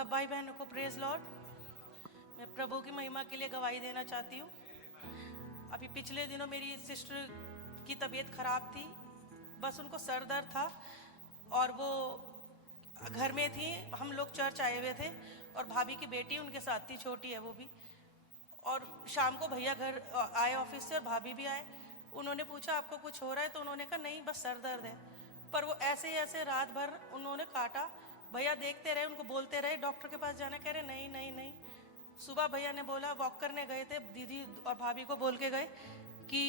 सब भाई बहनों को प्रेज लॉर्ड। मैं प्रभु की महिमा के लिए गवाही देना चाहती हूँ। अभी पिछले दिनों मेरी सिस्टर की तबीयत खराब थी, बस उनको सर दर्द था और वो घर में थी। हम लोग चर्च आए हुए थे और भाभी की बेटी उनके साथ थी, छोटी है वो भी। और शाम को भैया घर आए ऑफिस से और भाभी भी आए। उन्होंने पूछा आपको कुछ हो रहा है, तो उन्होंने कहा नहीं बस सर दर्द है। पर वो ऐसे ही ऐसे रात भर उन्होंने काटा। भैया देखते रहे, उनको बोलते रहे डॉक्टर के पास जाना, कह रहे नहीं नहीं नहीं। सुबह भैया ने बोला, वॉक करने गए थे, दीदी और भाभी को बोल के गए कि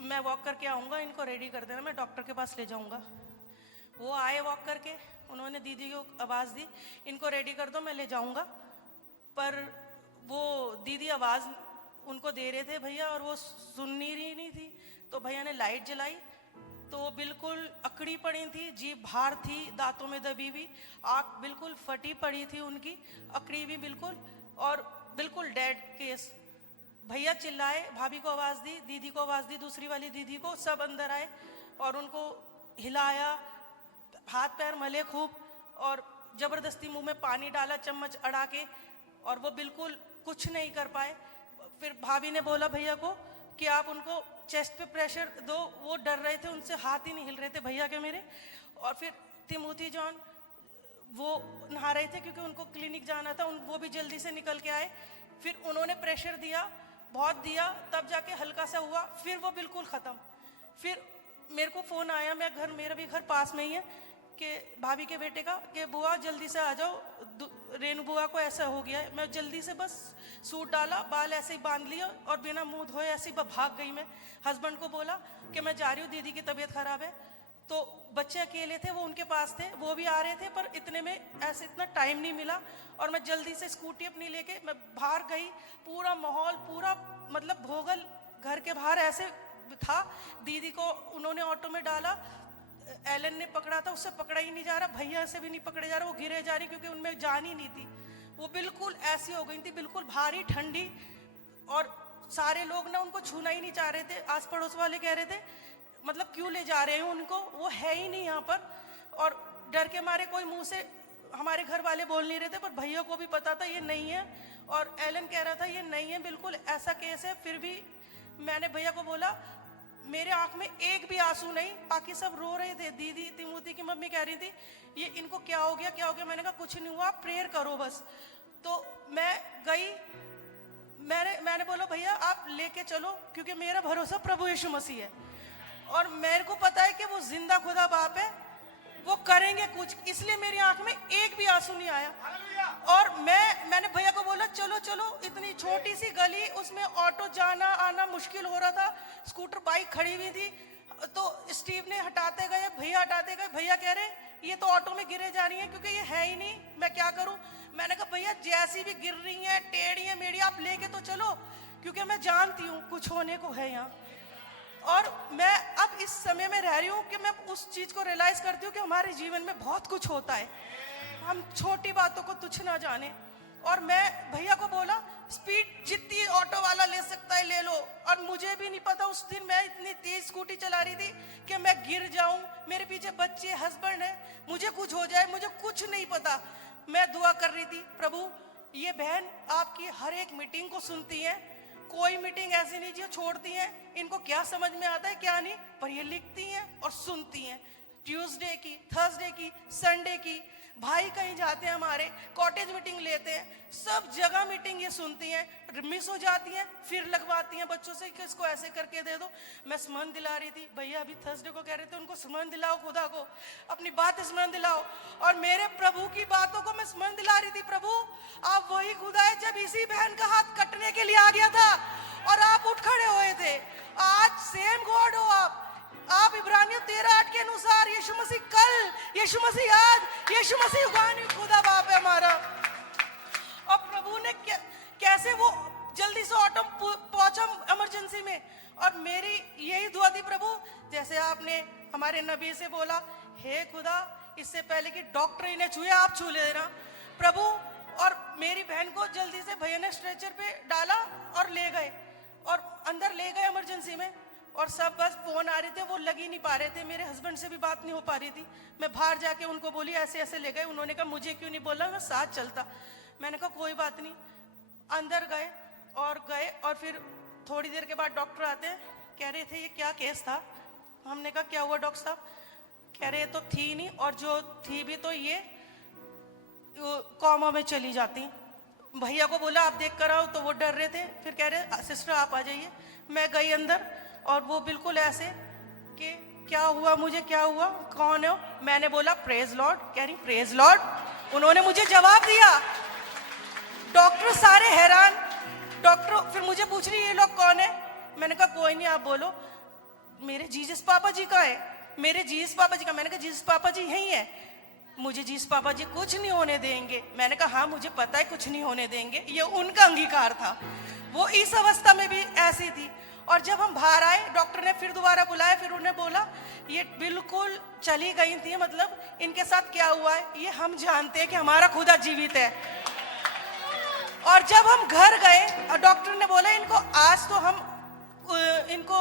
मैं वॉक करके आऊँगा, इनको रेडी कर देना, मैं डॉक्टर के पास ले जाऊँगा। वो आए वॉक करके, उन्होंने दीदी को आवाज़ दी इनको रेडी कर दो, मैं ले जाऊँगा। पर वो दीदी आवाज़ उनको दे रहे थे भैया और वो सुननी रही नहीं थी। तो भैया ने लाइट जलाई तो वो बिल्कुल अकड़ी पड़ी थी, जीभ बाहर थी, दांतों में दबी हुई, आँख बिल्कुल फटी पड़ी थी उनकी, अकड़ी भी बिल्कुल, और बिल्कुल डेड केस। भैया चिल्लाए, भाभी को आवाज़ दी, दीदी को आवाज़ दी, दूसरी वाली दीदी को, सब अंदर आए और उनको हिलाया, हाथ पैर मले खूब और ज़बरदस्ती मुंह में पानी डाला चम्मच अड़ा के, और वो बिल्कुल कुछ नहीं कर पाए। फिर भाभी ने बोला भैया को कि आप उनको चेस्ट पे प्रेशर दो। वो डर रहे थे, उनसे हाथ ही नहीं हिल रहे थे भैया के मेरे। और फिर तिमोथी जॉन वो नहा रहे थे क्योंकि उनको क्लिनिक जाना था, वो भी जल्दी से निकल के आए। फिर उन्होंने प्रेशर दिया, बहुत दिया, तब जाके हल्का सा हुआ, फिर वो बिल्कुल ख़त्म। फिर मेरे को फ़ोन आया, मेरा भी घर पास में ही है, कि भाभी के बेटे का, कि बुआ जल्दी से आ जाओ, रेनू बुआ को ऐसा हो गया है। मैं जल्दी से बस सूट डाला, बाल ऐसे ही बांध लिया और बिना मुंह धोए ऐसे ही भाग गई। मैं हस्बैंड को बोला कि मैं जा रही हूँ, दीदी की तबीयत ख़राब है। तो बच्चे अकेले थे, वो उनके पास थे, वो भी आ रहे थे, पर इतने में ऐसे इतना टाइम नहीं मिला और मैं जल्दी से स्कूटी अपनी लेके मैं बाहर गई। पूरा माहौल पूरा मतलब भोगल घर के बाहर ऐसे था। दीदी को उन्होंने ऑटो में डाला, एलन ने पकड़ा था, उससे पकड़ा ही नहीं जा रहा, भैया से भी नहीं पकड़े जा रहा, वो गिरे जा रही क्योंकि उनमें जान ही नहीं थी। वो बिल्कुल ऐसी हो गई थी, बिल्कुल भारी ठंडी, और सारे लोग ना उनको छूना ही नहीं चाह रहे थे। आस पड़ोस वाले कह रहे थे मतलब क्यों ले जा रहे हैं उनको, वो है ही नहीं यहाँ पर। और डर के मारे कोई मुंह से हमारे घर वाले बोल नहीं रहे थे, पर भैया को भी पता था ये नहीं है, और एलन कह रहा था ये नहीं है, बिल्कुल ऐसा केस है। फिर भी मैंने भैया को बोला, मेरे आंख में एक भी आंसू नहीं, बाकी सब रो रहे थे। दीदी तिमोथी की मम्मी कह रही थी ये इनको क्या हो गया क्या हो गया। मैंने कहा कुछ नहीं हुआ, प्रेयर करो बस। तो मैं गई, मैंने बोला भैया आप लेके चलो, क्योंकि मेरा भरोसा प्रभु यीशु मसीह है और मेरे को पता है कि वो जिंदा खुदा बाप है, वो करेंगे कुछ, इसलिए मेरी आंख में एक भी आंसू नहीं आया। और मैंने भैया को बोला चलो चलो, इतनी छोटी सी गली, उसमें ऑटो जाना आना मुश्किल हो रहा था, स्कूटर बाइक खड़ी हुई थी। तो स्टीव ने हटाते गए, भैया हटाते गए, भैया कह रहे ये तो ऑटो में गिरे जा रही है क्योंकि ये है ही नहीं, मैं क्या करूं। मैंने कहा भैया जैसी भी गिर रही है, टेढ़ी है मेरी, आप लेके तो चलो, क्योंकि मैं जानती हूँ कुछ होने को है यहाँ। और मैं अब इस समय में रह रही हूँ कि मैं उस चीज़ को रियलाइज़ करती हूँ कि हमारे जीवन में बहुत कुछ होता है, हम छोटी बातों को तुच्छ ना जाने। और मैं भैया को बोला स्पीड जितनी ऑटो वाला ले सकता है ले लो। और मुझे भी नहीं पता उस दिन मैं इतनी तेज स्कूटी चला रही थी कि मैं गिर जाऊं, मेरे पीछे बच्चे हस्बैंड है, मुझे कुछ हो जाए, मुझे कुछ नहीं पता। मैं दुआ कर रही थी, प्रभु ये बहन आपकी हर एक मीटिंग को सुनती है, कोई मीटिंग ऐसी नहीं जो छोड़ती हैं, इनको क्या समझ में आता है क्या नहीं, पर ये लिखती हैं और सुनती हैं। ट्यूसडे की, थर्सडे की, संडे की, भाई कहीं जाते हैं हमारे, कॉटेज मीटिंग लेते हैं, सब जगह मीटिंग ये सुनती हैं, मिस हो जाती हैं, फिर लगवाती हैं बच्चों से कि इसको ऐसे करके दे दो। मैं स्मरण दिला रही थी, भैया अभी थर्सडे को कह रहे थे उनको स्मरण दिलाओ, खुदा को अपनी बात स्मरण दिलाओ, और मेरे प्रभु की बातों को मैं स्मरण दिला रही थी। प्रभु आप वही खुदा है जब इसी बहन का हाथ कटने के लिए आ गया था और आप उठ खड़े हुए थे, आज सेम गॉड हो आप इब्रानियों 13:8 के अनुसार यीशु मसीह कल, यीशु मसीह आज, यीशु मसीह युगानी खुदा बाप है हमारा। और प्रभु ने कैसे वो जल्दी से ऑटो पहुंचा इमरजेंसी में, और मेरी यही दुआ थी प्रभु, जैसे आपने हमारे नबी से बोला, हे खुदा इससे पहले कि डॉक्टर इन्हें छुए आप छू ले देना प्रभु। और मेरी बहन को जल्दी से भैया ने स्ट्रेचर पे डाला और ले गए, और अंदर ले गए इमरजेंसी में। और सब बस फोन आ रहे थे, वो लग ही नहीं पा रहे थे, मेरे हस्बैंड से भी बात नहीं हो पा रही थी। मैं बाहर जाके उनको बोली ऐसे ऐसे ले गए, उन्होंने कहा मुझे क्यों नहीं बोला, मैं साथ चलता। मैंने कहा कोई बात नहीं। अंदर गए और फिर थोड़ी देर के बाद डॉक्टर आते हैं, कह रहे थे ये क्या केस था। हमने कहा क्या हुआ डॉक्टर साहब, कह रहे तो थी नहीं, और जो थी भी तो ये कॉमा में चली जाती। भैया को बोला आप देख कर आओ, तो वो डर रहे थे। फिर कह रहे सिस्टर आप आ जाइए। मैं गई अंदर और वो बिल्कुल ऐसे कि क्या हुआ, मुझे क्या हुआ, कौन हो। मैंने बोला प्रेज लॉर्ड। कह रही प्रेज लॉर्ड। उन्होंने मुझे जवाब दिया। डॉक्टर सारे हैरान। डॉक्टर फिर मुझे पूछ रही ये लोग कौन है। मैंने कहा कोई नहीं आप बोलो। मेरे जीसस पापा जी का है। मेरे जीसस पापा जी का। मैंने कहा जीसस पापा जी यही है। मुझे जीसस पापा जी कुछ नहीं होने देंगे। मैंने कहा हाँ मुझे पता है कुछ नहीं होने देंगे। ये उनका अंगीकार था। वो इस अवस्था में भी ऐसी थी। और जब हम बाहर आए, डॉक्टर ने फिर दोबारा बुलाया। फिर उन्हें बोला ये बिल्कुल चली गई थी, मतलब इनके साथ क्या हुआ है ये हम जानते हैं कि हमारा खुदा जीवित है। और जब हम घर गए और डॉक्टर ने बोला इनको आज तो हम इनको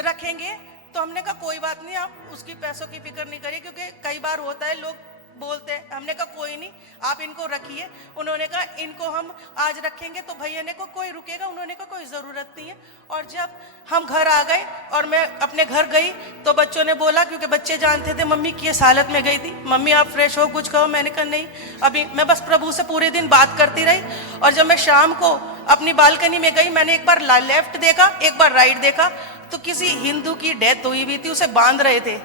रखेंगे, तो हमने कहा कोई बात नहीं, आप उसकी पैसों की फिक्र नहीं करिए, क्योंकि कई बार होता है लोग बोलते हैं। हमने कहा कोई नहीं आप इनको रखिए। उन्होंने कहा इनको हम आज रखेंगे, तो भैया ने को कोई रुकेगा। उन्होंने कहा कोई ज़रूरत नहीं है। और जब हम घर आ गए और मैं अपने घर गई, तो बच्चों ने बोला, क्योंकि बच्चे जानते थे मम्मी किस हालत में गई थी, मम्मी आप फ्रेश हो कुछ कहो। मैंने कहा नहीं अभी। मैं बस प्रभु से पूरे दिन बात करती रही। और जब मैं शाम को अपनी बालकनी में गई, मैंने एक बार लेफ्ट देखा, एक बार राइट देखा, तो किसी हिंदू की डेथ हुई हुई थी, उसे बांध रहे थे।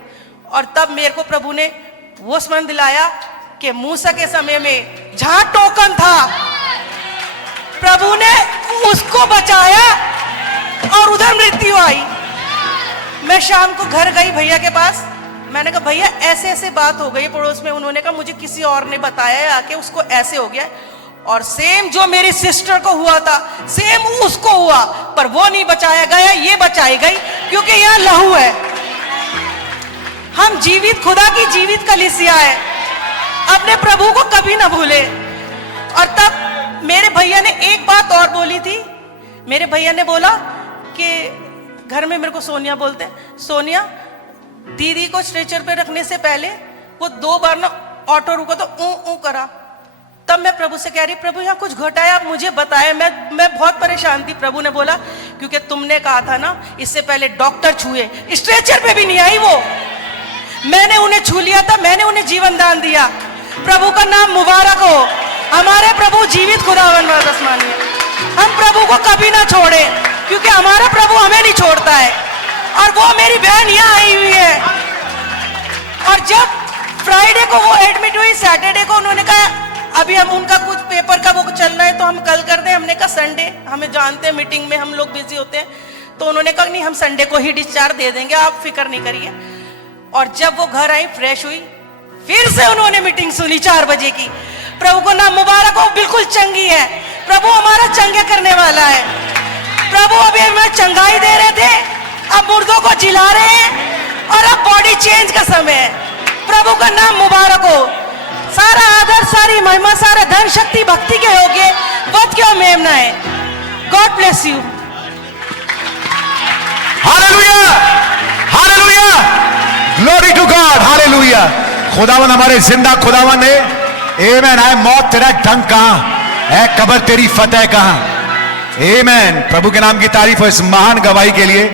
और तब मेरे को प्रभु ने वो स्मरण दिलाया कि मूसा के समय में जहां टोकन था, प्रभु ने उसको बचाया और उधर मृत्यु आई। मैं शाम को घर गई भैया के पास। मैंने कहा भैया ऐसे ऐसे बात हो गई पड़ोस में। उन्होंने कहा मुझे किसी और ने बताया आके उसको ऐसे हो गया। और सेम जो मेरी सिस्टर को हुआ था सेम उसको हुआ, पर वो नहीं बचाया गया, ये बचाई गई, क्योंकि यहाँ लहू है। हम जीवित खुदा की जीवित कलीसिया है। अपने प्रभु को कभी ना भूले। और तब मेरे भैया ने एक बात और बोली थी। मेरे भैया ने बोला कि घर में मेरे को सोनिया बोलते हैं, सोनिया दीदी को स्ट्रेचर पे रखने से पहले वो 2 बार ना ऑटो रुका तो ऊ करा। तब मैं प्रभु से कह रही प्रभु यहाँ कुछ घटाया, आप मुझे बताया। मैं बहुत परेशान थी। प्रभु ने बोला क्योंकि तुमने कहा था ना इससे पहले डॉक्टर छुए, स्ट्रेचर पे भी नहीं आई वो, मैंने उन्हें छू लिया था, मैंने उन्हें जीवन दान दिया। प्रभु का नाम मुबारक हो। हमारे प्रभु जीवित खुदावन आसमानी है। हम प्रभु को कभी ना छोड़े, क्योंकि हमारा प्रभु हमें नहीं छोड़ता है। और वो मेरी बहन यहाँ आई हुई है। और जब फ्राइडे को वो एडमिट हुई, सैटरडे को उन्होंने कहा अभी हम उनका कुछ पेपर का वो चल रहा है तो हम कल कर दें। हमने कहा संडे, हमें जानते हैं मीटिंग में हम लोग बिजी होते हैं, तो उन्होंने कहा नहीं हम संडे को ही डिस्चार्ज दे देंगे, आप फिक्र नहीं करिए। और जब वो घर आई फ्रेश हुई, फिर से उन्होंने मीटिंग सुनी 4 बजे की। प्रभु को नाम मुबारक हो, बिल्कुल चंगी है। प्रभु हमारा चंगे करने वाला है। प्रभु अभी हमें चंगाई दे रहे थे, अब मुर्दों को जिला रहे हैं और अब बॉडी चेंज का समय है। प्रभु का नाम मुबारक हो। सारा आदर, सारी महिमा, सारा धन शक्ति भक्ति के योग्य वत क्यों मेमना है। God bless you. Hallelujah, hallelujah, glory to God, hallelujah. खुदावन हमारे जिंदा खुदावन है। आमेन। आए मौत तेरा डंक कहां है, कब्र तेरी फतेह कहां। आमेन। प्रभु के नाम की तारीफ हो इस महान गवाही के लिए।